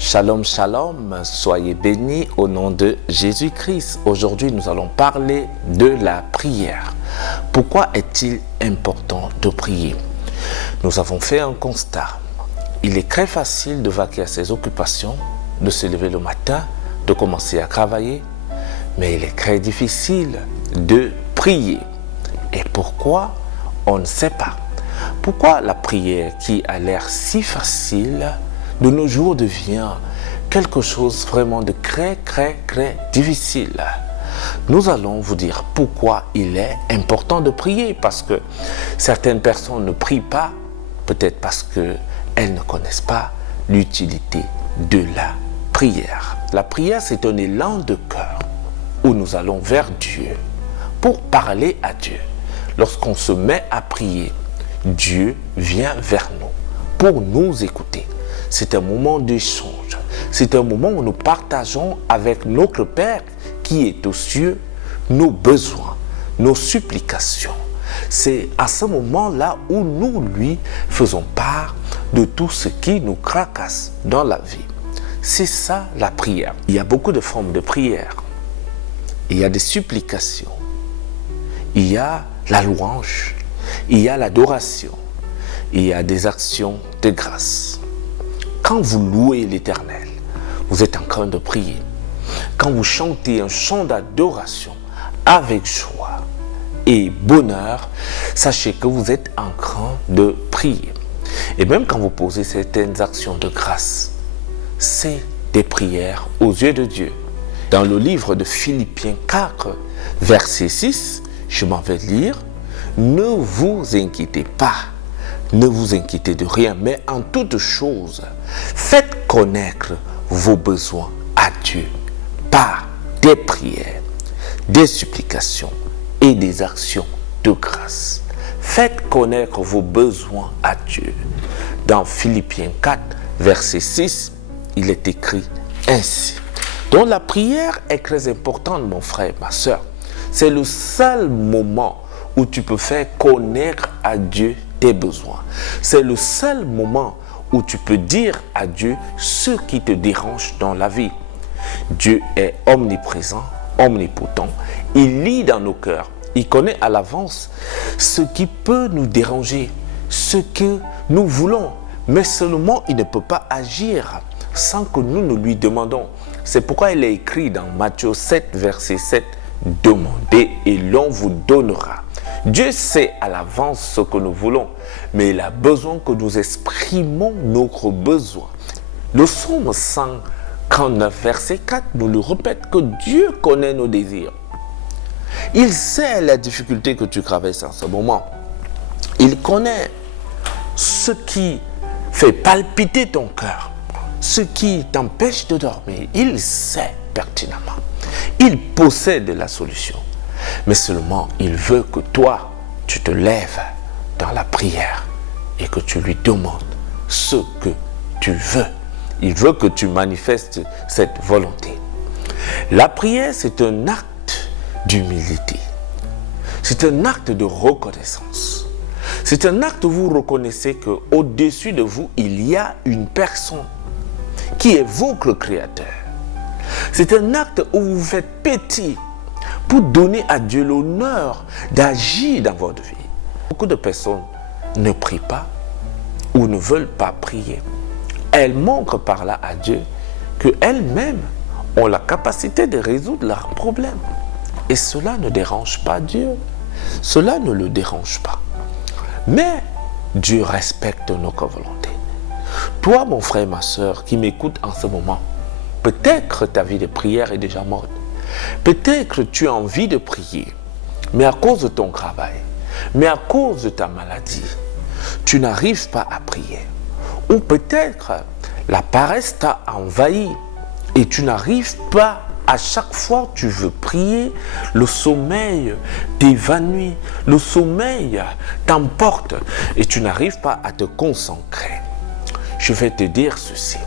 Shalom, shalom, soyez bénis au nom de Jésus-Christ. Aujourd'hui, nous allons parler de la prière. Pourquoi est-il important de prier? Nous avons fait un constat. Il est très facile de vaquer à ses occupations, de se lever le matin, de commencer à travailler, mais il est très difficile de prier. Et pourquoi? On ne sait pas. Pourquoi la prière qui a l'air si facile de nos jours devient quelque chose vraiment de très difficile? Nous allons vous dire pourquoi il est important de prier, parce que certaines personnes ne prient pas, peut-être parce qu'elles ne connaissent pas l'utilité de la prière. La prière, c'est un élan de cœur où nous allons vers Dieu pour parler à Dieu. Lorsqu'on se met à prier, Dieu vient vers nous pour nous écouter. C'est un moment d'échange. C'est un moment où nous partageons avec notre Père qui est aux cieux nos besoins, nos supplications. C'est à ce moment-là où nous lui faisons part de tout ce qui nous tracasse dans la vie. C'est ça la prière. Il y a beaucoup de formes de prière. Il y a des supplications. Il y a la louange. Il y a l'adoration. Il y a des actions de grâce. Quand vous louez l'Éternel, vous êtes en train de prier. Quand vous chantez un chant d'adoration avec joie et bonheur, sachez que vous êtes en train de prier. Et même quand vous posez certaines actions de grâce, c'est des prières aux yeux de Dieu. Dans le livre de Philippiens 4, verset 6, je m'en vais lire. Ne vous inquiétez pas, ne vous inquiétez de rien, mais en toute chose, faites connaître vos besoins à Dieu par des prières, des supplications et des actions de grâce. Faites connaître vos besoins à Dieu. Dans Philippiens 4, verset 6, il est écrit ainsi. Donc la prière est très importante, mon frère, ma soeur. C'est le seul moment où tu peux faire connaître à Dieu tes besoins. C'est le seul moment où tu peux dire à Dieu ce qui te dérange dans la vie. Dieu est omniprésent, omnipotent. Il lit dans nos cœurs. Il connaît à l'avance ce qui peut nous déranger, ce que nous voulons. Mais seulement il ne peut pas agir sans que nous ne lui demandons. C'est pourquoi il est écrit dans Matthieu 7, verset 7, « Demandez et l'on vous donnera ». Dieu sait à l'avance ce que nous voulons, mais il a besoin que nous exprimons notre besoin. Le psaume 139, verset 4 nous le répète que Dieu connaît nos désirs. Il sait la difficulté que tu traverses en ce moment. Il connaît ce qui fait palpiter ton cœur, ce qui t'empêche de dormir. Il sait pertinemment. Il possède la solution. Mais seulement, il veut que toi, tu te lèves dans la prière et que tu lui demandes ce que tu veux. Il veut que tu manifestes cette volonté. La prière, c'est un acte d'humilité. C'est un acte de reconnaissance. C'est un acte où vous reconnaissez qu'au-dessus de vous, il y a une personne qui est votre Créateur. C'est un acte où vous vous faites petit pour donner à Dieu l'honneur d'agir dans votre vie. Beaucoup de personnes ne prient pas ou ne veulent pas prier. Elles montrent par là à Dieu qu'elles-mêmes ont la capacité de résoudre leurs problèmes. Et cela ne dérange pas Dieu. Cela ne le dérange pas. Mais Dieu respecte notre volonté. Toi, mon frère, ma soeur, qui m'écoute en ce moment, peut-être ta vie de prière est déjà morte. Peut-être que tu as envie de prier, mais à cause de ton travail, mais à cause de ta maladie, tu n'arrives pas à prier. Ou peut-être la paresse t'a envahi et tu n'arrives pas, à chaque fois que tu veux prier, le sommeil t'évanouit, le sommeil t'emporte et tu n'arrives pas à te concentrer. Je vais te dire ceci.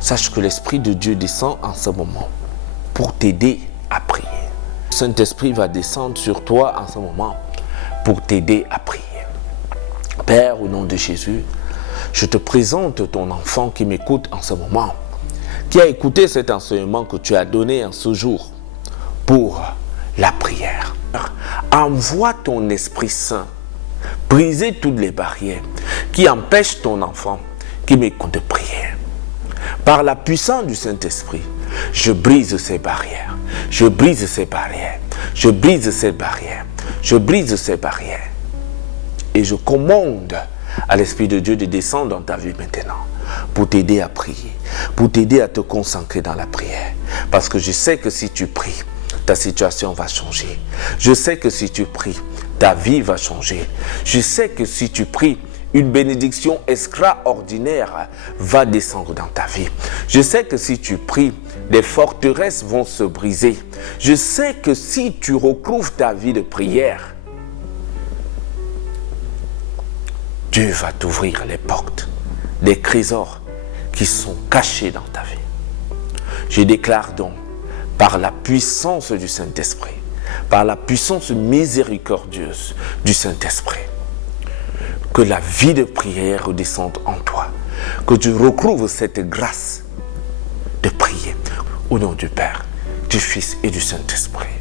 Sache que l'Esprit de Dieu descend en ce moment pour t'aider à prier. Le Saint-Esprit va descendre sur toi en ce moment pour t'aider à prier. Père, au nom de Jésus, je te présente ton enfant qui m'écoute en ce moment. qui a écouté cet enseignement que tu as donné en ce jour pour la prière. Envoie ton Esprit Saint briser toutes les barrières qui empêchent ton enfant qui m'écoute de prier. Par la puissance du Saint-Esprit, je brise ces barrières. Je brise ces barrières. Je brise ces barrières. Je brise ces barrières. Et je commande à l'Esprit de Dieu de descendre dans ta vie maintenant pour t'aider à prier, pour t'aider à te concentrer dans la prière. Parce que je sais que si tu pries, ta situation va changer. Je sais que si tu pries, ta vie va changer. Je sais que si tu pries, une bénédiction extraordinaire va descendre dans ta vie. Je sais que si tu pries, des forteresses vont se briser. Je sais que si tu recouvres ta vie de prière, Dieu va t'ouvrir les portes des trésors qui sont cachés dans ta vie. Je déclare donc, par la puissance du Saint-Esprit, par la puissance miséricordieuse du Saint-Esprit, que la vie de prière redescende en toi, que tu recouvres cette grâce de prier au nom du Père, du Fils et du Saint-Esprit.